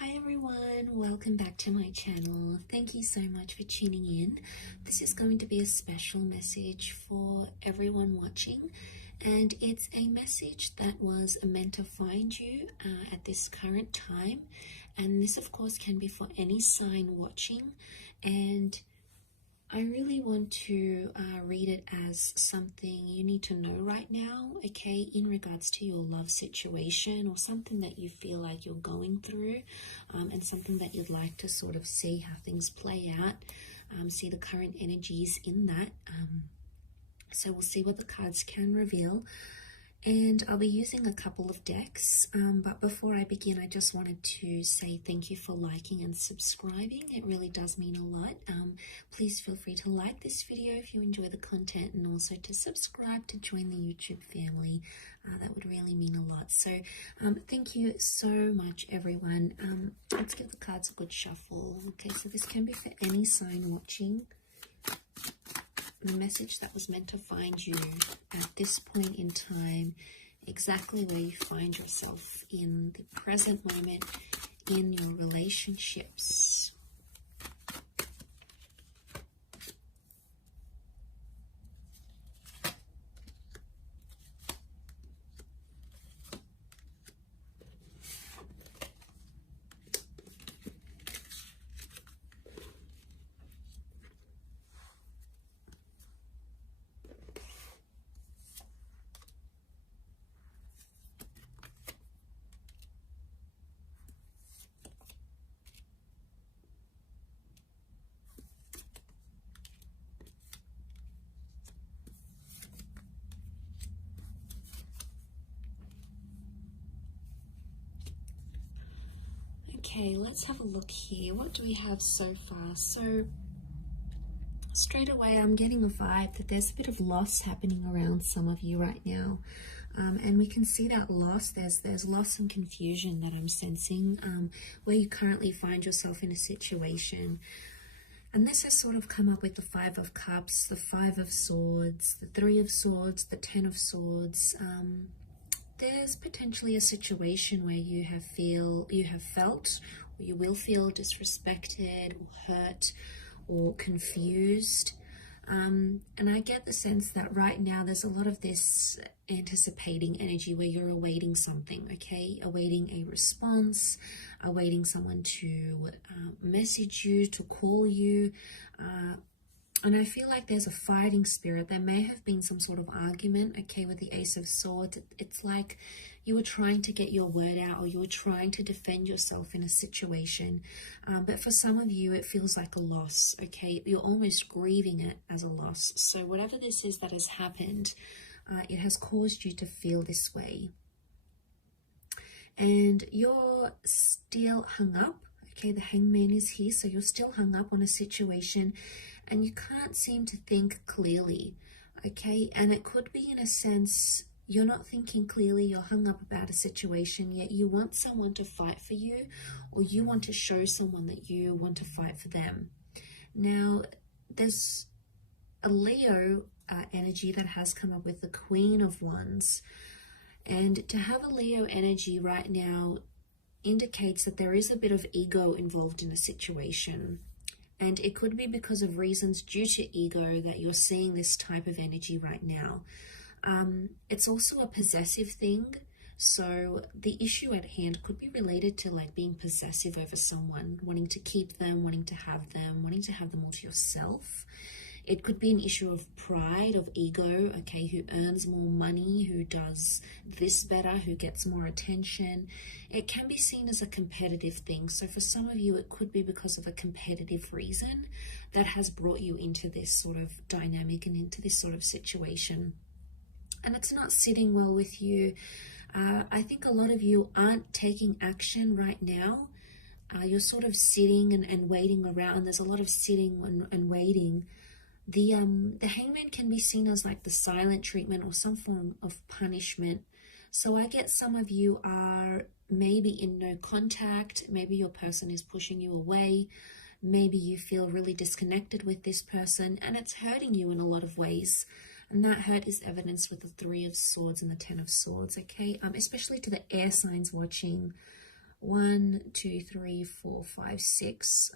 Hi everyone, welcome back to my channel. Thank you so much for tuning in. This is going to be a special message for everyone watching, and it's a message that was meant to find you at this current time. And this of course can be for any sign watching, and I really want to read it as something you need to know right now, okay, in regards to your love situation or something that you feel like you're going through, and something that you'd like to sort of see how things play out, see the current energies in that. So we'll see what the cards can reveal. And I'll be using a couple of decks, but before I begin, I just wanted to say thank you for liking and subscribing. It really does mean a lot. Please feel free to like this video if you enjoy the content, and also to subscribe to join the YouTube family. That would really mean a lot. So thank you so much, everyone. Let's give the cards a good shuffle. Okay, so this can be for any sign watching. The message that was meant to find you at this point in time, exactly where you find yourself in the present moment in your relationships. Okay, let's have a look here. What do we have so far? So straight away, I'm getting a vibe that there's a bit of loss happening around some of you right now. And we can see that loss. There's loss and confusion that I'm sensing where you currently find yourself in a situation. And this has sort of come up with the Five of Cups, the Five of Swords, the Three of Swords, the Ten of Swords. There's potentially a situation where you have felt, or you will feel disrespected or hurt or confused. And I get the sense that right now there's a lot of this anticipating energy where you're awaiting something, okay? Awaiting a response, awaiting someone to message you, to call you. And I feel like there's a fighting spirit. There may have been some sort of argument, okay, with the Ace of Swords. It's like you were trying to get your word out, or you were trying to defend yourself in a situation. But for some of you, it feels like a loss, okay? You're almost grieving it as a loss. So whatever this is that has happened, it has caused you to feel this way. And you're still hung up, okay? The Hangman is here, so you're still hung up on a situation, and you can't seem to think clearly, okay? And it could be in a sense you're not thinking clearly, you're hung up about a situation, yet you want someone to fight for you, or you want to show someone that you want to fight for them. Now, there's a Leo energy that has come up with the Queen of Wands. And to have a Leo energy right now indicates that there is a bit of ego involved in a situation. And it could be because of reasons due to ego that you're seeing this type of energy right now. It's also a possessive thing. So the issue at hand could be related to like being possessive over someone, wanting to keep them, wanting to have them all to yourself. It could be an issue of pride, of ego, okay, who earns more money, who does this better, who gets more attention. It can be seen as a competitive thing. So for some of you, it could be because of a competitive reason that has brought you into this sort of dynamic and into this sort of situation. And it's not sitting well with you. I think a lot of you aren't taking action right now. You're sort of sitting and waiting around. There's a lot of sitting and waiting. The Hangman can be seen as like the silent treatment or some form of punishment. So I get some of you are maybe in no contact. Maybe your person is pushing you away. Maybe you feel really disconnected with this person, and it's hurting you in a lot of ways. And that hurt is evidenced with the Three of Swords and the Ten of Swords, okay? Especially to the air signs watching, 1, 2, 3, 4, 5, 6.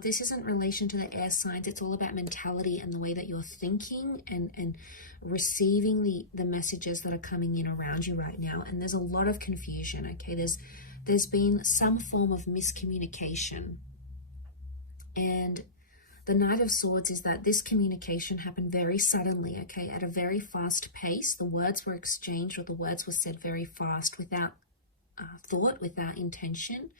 This isn't relation to the air signs. It's all about mentality and the way that you're thinking and receiving the messages that are coming in around you right now. And there's a lot of confusion, okay? There's been some form of miscommunication. And the Knight of Swords is that this communication happened very suddenly, okay, at a very fast pace. The words were exchanged, or the words were said very fast, without thought, without intention.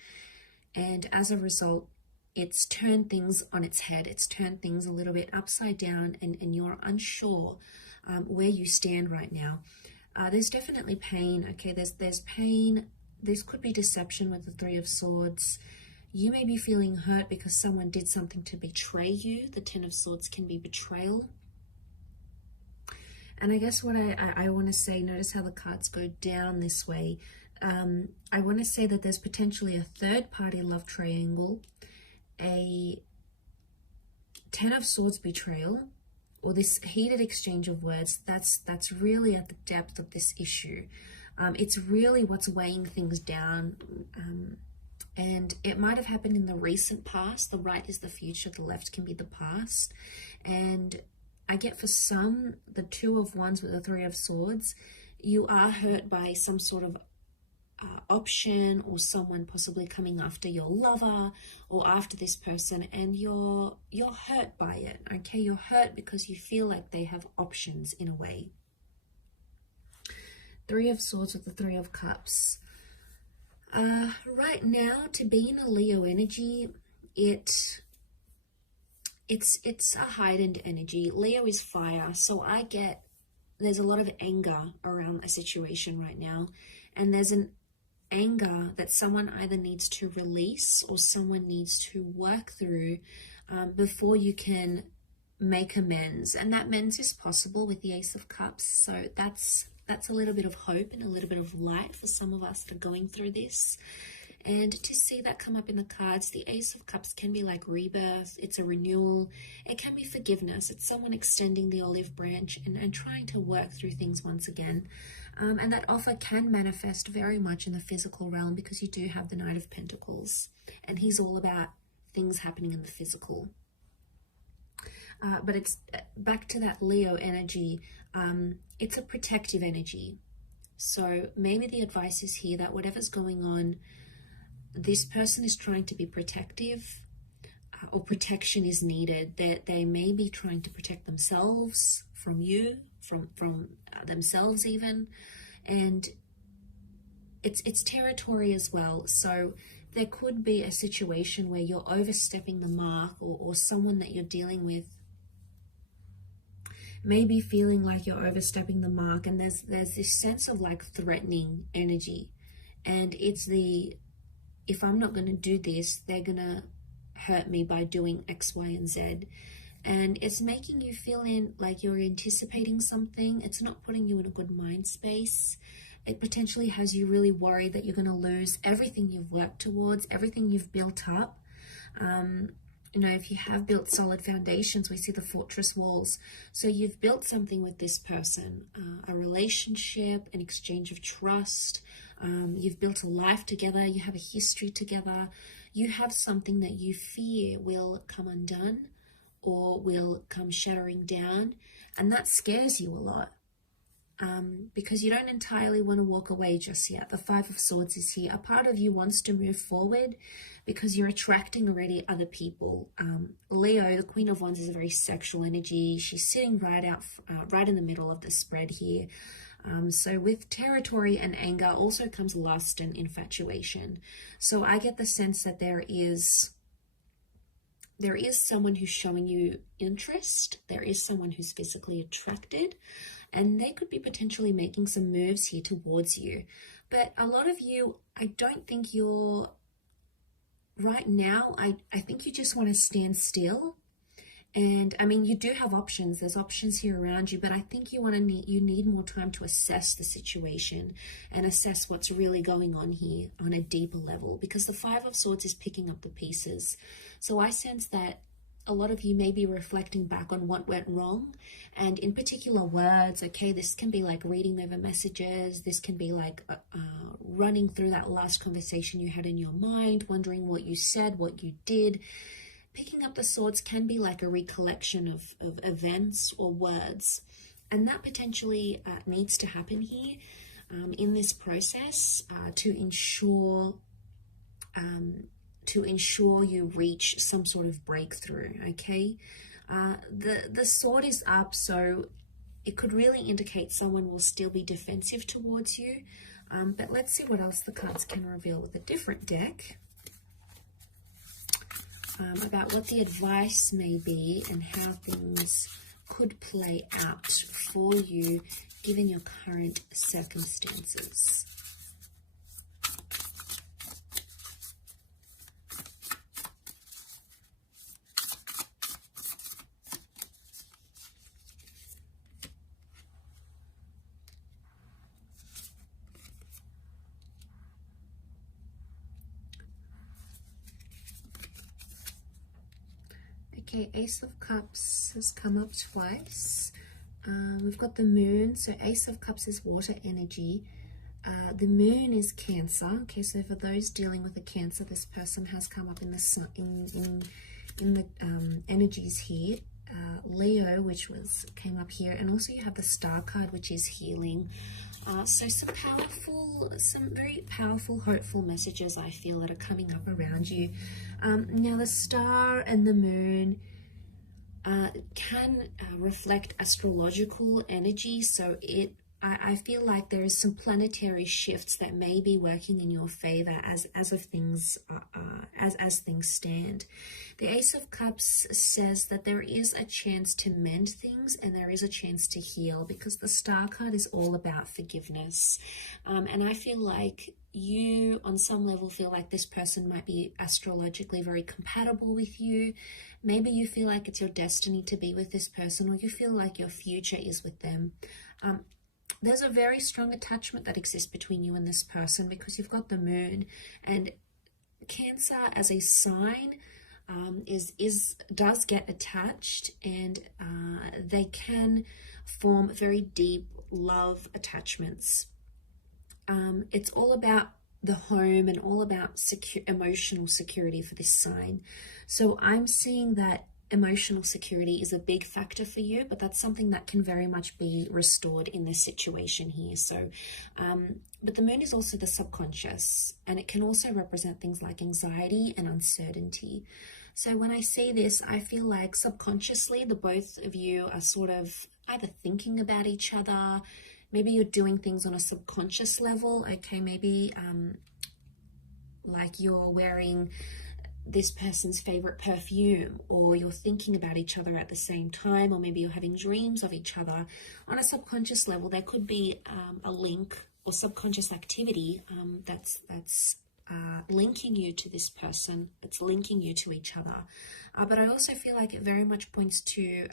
And as a result, it's turned things on its head. It's turned things a little bit upside down, and you're unsure where you stand right now. There's definitely pain, okay? There's pain. This could be deception with the Three of Swords. You may be feeling hurt because someone did something to betray you. The Ten of Swords can be betrayal. And I guess what I want to say, notice how the cards go down this way. I want to say that there's potentially a third-party love triangle, a Ten of Swords betrayal, or this heated exchange of words. That's really at the depth of this issue. It's really what's weighing things down. And it might have happened in the recent past. The right is the future, the left can be the past. And I get for some, the Two of Wands with the Three of Swords, you are hurt by some sort of option, or someone possibly coming after your lover or after this person, and you're hurt by it, okay? You're hurt because you feel like they have options in a way. Three of Swords with the Three of Cups. Right now, to be in a Leo energy, it's a heightened energy. Leo is fire, so there's a lot of anger around a situation right now, and there's an anger that someone either needs to release or someone needs to work through before you can make amends. And that amends is possible with the Ace of Cups, so that's a little bit of hope and a little bit of light for some of us that are going through this. And to see that come up in the cards, the Ace of Cups can be like rebirth. It's a renewal. It can be forgiveness. It's someone extending the olive branch and trying to work through things once again. And that offer can manifest very much in the physical realm, because you do have the Knight of Pentacles, and he's all about things happening in the physical. But it's back to that Leo energy. It's a protective energy. So maybe the advice is here that whatever's going on, this person is trying to be protective, or protection is needed. They may be trying to protect themselves from you, from themselves even. And it's territory as well. So there could be a situation where you're overstepping the mark, or someone that you're dealing with maybe feeling like you're overstepping the mark, and there's this sense of like threatening energy, and it's if I'm not going to do this, they're going to hurt me by doing X, Y, and Z. And it's making you feel like you're anticipating something. It's not putting you in a good mind space. It potentially has you really worried that you're going to lose everything you've worked towards, everything you've built up. You know, if you have built solid foundations, we see the fortress walls. So you've built something with this person, a relationship, an exchange of trust. You've built a life together. You have a history together. You have something that you fear will come undone or will come shattering down. And that scares you a lot. Because you don't entirely want to walk away just yet. The Five of Swords is here. A part of you wants to move forward because you're attracting already other people. Leo, the Queen of Wands, is a very sexual energy. She's sitting right in the middle of the spread here. So with territory and anger also comes lust and infatuation. So I get the sense that there is someone who's showing you interest. There is someone who's physically attracted. And they could be potentially making some moves here towards you. But a lot of you, I don't think you're, right now, I think you just want to stand still. And I mean, you do have options. There's options here around you, but I think you need more time to assess the situation and assess what's really going on here on a deeper level, because the Five of Swords is picking up the pieces. So I sense that a lot of you may be reflecting back on what went wrong, and in particular words. Okay, this can be like reading over messages. This can be like running through that last conversation you had in your mind, wondering what you said, what you did. Picking up the swords can be like a recollection of events or words, and that potentially needs to happen here in this process to ensure you reach some sort of breakthrough. Okay, the sword is up, so it could really indicate someone will still be defensive towards you. But let's see what else the cards can reveal with a different deck about what the advice may be and how things could play out for you given your current circumstances. Okay, Ace of Cups has come up twice. We've got the Moon. So Ace of Cups is water energy. The Moon is Cancer. Okay, so for those dealing with a Cancer, this person has come up in the energies here. Leo, which came up here, and also you have the Star card, which is healing. So some very powerful, hopeful messages I feel that are coming up around you. Now the Star and the Moon can reflect astrological energy, so I feel like there is some planetary shifts that may be working in your favor as things stand. The Ace of Cups says that there is a chance to mend things and there is a chance to heal, because the Star card is all about forgiveness. And I feel like you, on some level, feel like this person might be astrologically very compatible with you. Maybe you feel like it's your destiny to be with this person, or you feel like your future is with them. There's a very strong attachment that exists between you and this person, because you've got the Moon, and Cancer as a sign does get attached, and they can form very deep love attachments. It's all about the home and all about emotional security for this sign. So I'm seeing that emotional security is a big factor for you, but that's something that can very much be restored in this situation here. So but the Moon is also the subconscious, and it can also represent things like anxiety and uncertainty. So when I see this, I feel like subconsciously the both of you are sort of either thinking about each other. Maybe you're doing things on a subconscious level. Okay, maybe like you're wearing this person's favorite perfume, or you're thinking about each other at the same time, or maybe you're having dreams of each other. On a subconscious level, there could be a link or subconscious activity that's linking you to this person. It's linking you to each other. But I also feel like it very much points to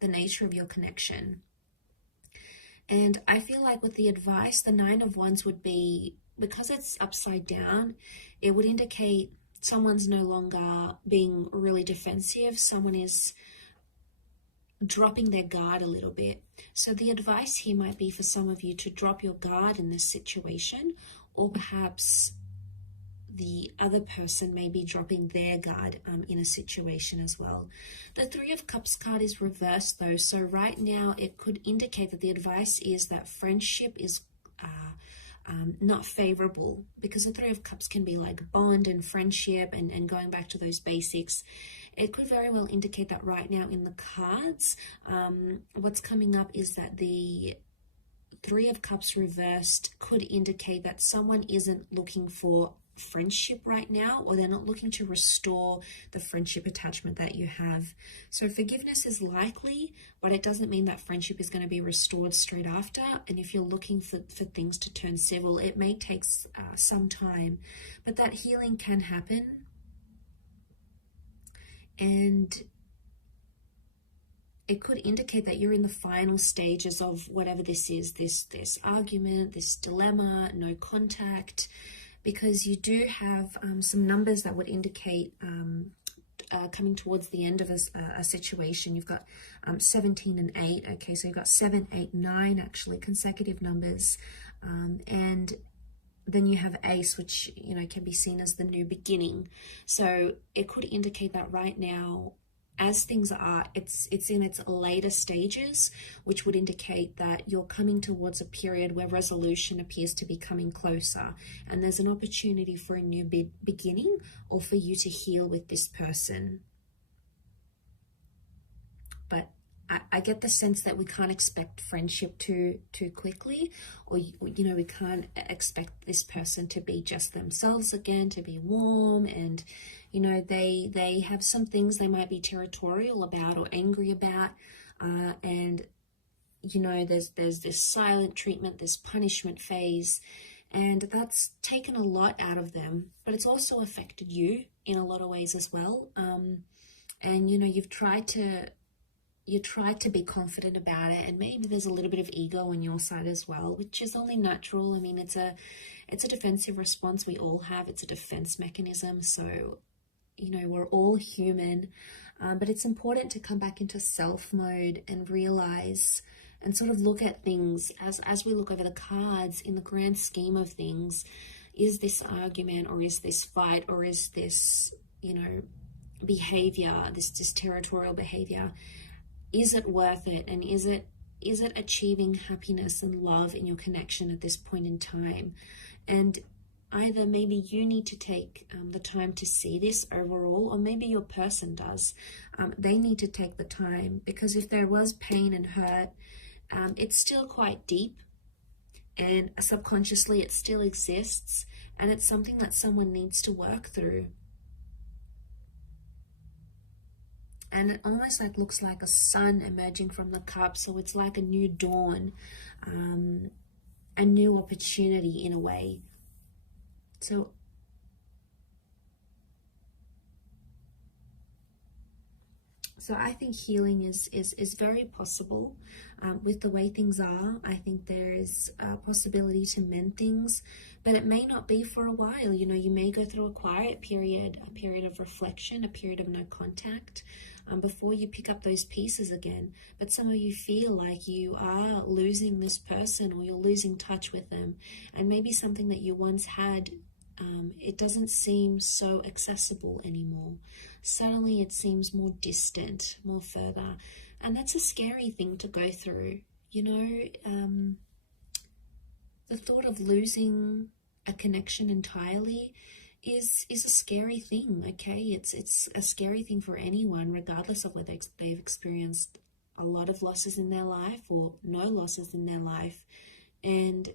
the nature of your connection. And I feel like with the advice, the Nine of Wands would be, because it's upside down, it would indicate someone's no longer being really defensive. Someone is dropping their guard a little bit. So the advice here might be for some of you to drop your guard in this situation, or perhaps the other person may be dropping their guard in a situation as well. The Three of Cups card is reversed though. So right now it could indicate that the advice is that friendship is not favorable, because the Three of Cups can be like bond and friendship and going back to those basics. It could very well indicate that right now in the cards. What's coming up is that the Three of Cups reversed could indicate that someone isn't looking for friendship right now, or they're not looking to restore the friendship attachment that you have. So forgiveness is likely, but it doesn't mean that friendship is going to be restored straight after. And if you're looking for things to turn civil, it may take some time, but that healing can happen. And it could indicate that you're in the final stages of whatever this is, this argument, this dilemma, no contact, because you do have some numbers that would indicate coming towards the end of a situation. You've got 17 and 8. Okay, so you've got 7, 8, 9 actually consecutive numbers, and then you have ace, which, you know, can be seen as the new beginning. So it could indicate that right now, as things are, it's in its later stages, which would indicate that you're coming towards a period where resolution appears to be coming closer, and there's an opportunity for a new beginning, or for you to heal with this person. But I get the sense that we can't expect friendship too quickly, or you know, we can't expect this person to be just themselves again, to be warm, and you know, they have some things they might be territorial about or angry about, and you know, there's this silent treatment, this punishment phase, and that's taken a lot out of them, but it's also affected you in a lot of ways as well. And you know, you tried to be confident about it, and maybe there's a little bit of ego on your side as well, which is only natural. I mean, it's a defensive response we all have. It's a defense mechanism. So, you know, we're all human, but it's important to come back into self mode and realize and sort of look at things as we look over the cards in the grand scheme of things. Is this argument, or is this fight, or is this, you know, behavior, this territorial behavior, is it worth it? And is it achieving happiness and love in your connection at this point in time? And either maybe you need to take the time to see this overall, or maybe your person does. They need to take the time, because if there was pain and hurt, it's still quite deep, and subconsciously it still exists, and it's something that someone needs to work through. And it almost like looks like a sun emerging from the cup. So it's like a new dawn, a new opportunity in a way. So I think healing is very possible with the way things are. I think there is a possibility to mend things, but it may not be for a while. You know, you may go through a quiet period, a period of reflection, a period of no contact, before you pick up those pieces again. But some of you feel like you are losing this person, or you're losing touch with them, and maybe something that you once had, it doesn't seem so accessible anymore. Suddenly it seems more distant, more further, and that's a scary thing to go through. You know, the thought of losing a connection entirely is a scary thing. Okay, it's a scary thing for anyone, regardless of whether they've experienced a lot of losses in their life or no losses in their life. And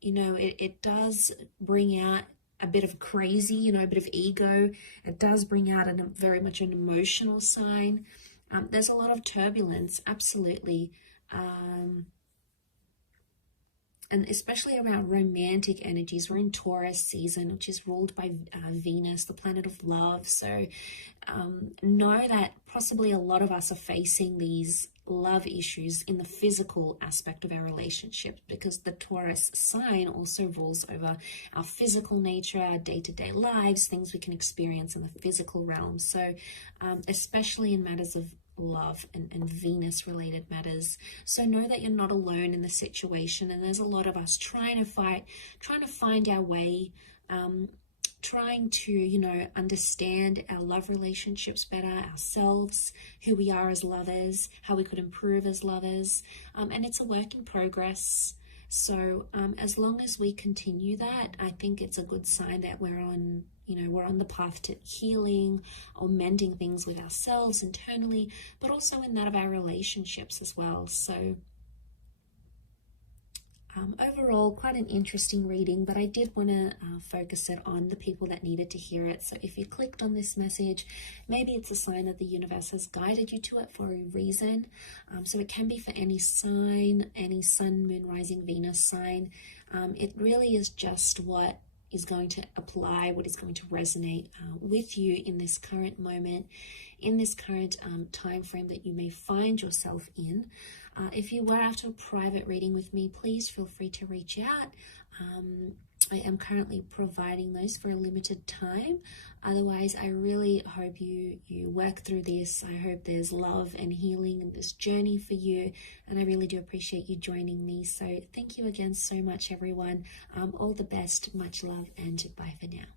you know, it does bring out a bit of crazy, you know, a bit of ego. It does bring out very much an emotional sign. There's a lot of turbulence, absolutely. And especially around romantic energies. We're in Taurus season, which is ruled by Venus, the planet of love. So know that possibly a lot of us are facing these love issues in the physical aspect of our relationship, because the Taurus sign also rules over our physical nature, our day-to-day lives, things we can experience in the physical realm. So especially in matters of love and Venus related matters. So know that you're not alone in the situation, and there's a lot of us trying to find our way, trying to, you know, understand our love relationships better, ourselves, who we are as lovers, how we could improve as lovers, and it's a work in progress. So as long as we continue that, I think it's a good sign that we're on the path to healing or mending things with ourselves internally, but also in that of our relationships as well. So overall, quite an interesting reading, but I did want to focus it on the people that needed to hear it. So if you clicked on this message, maybe it's a sign that the universe has guided you to it for a reason. So it can be for any sign, any sun, moon, rising, Venus sign. It really is just what is going to apply, what is going to resonate with you in this current moment, in this current time frame that you may find yourself in. If you were after a private reading with me, please feel free to reach out. I am currently providing those for a limited time. Otherwise, I really hope you work through this. I hope there's love and healing in this journey for you, and I really do appreciate you joining me. So thank you again so much, everyone. All the best, much love, and bye for now.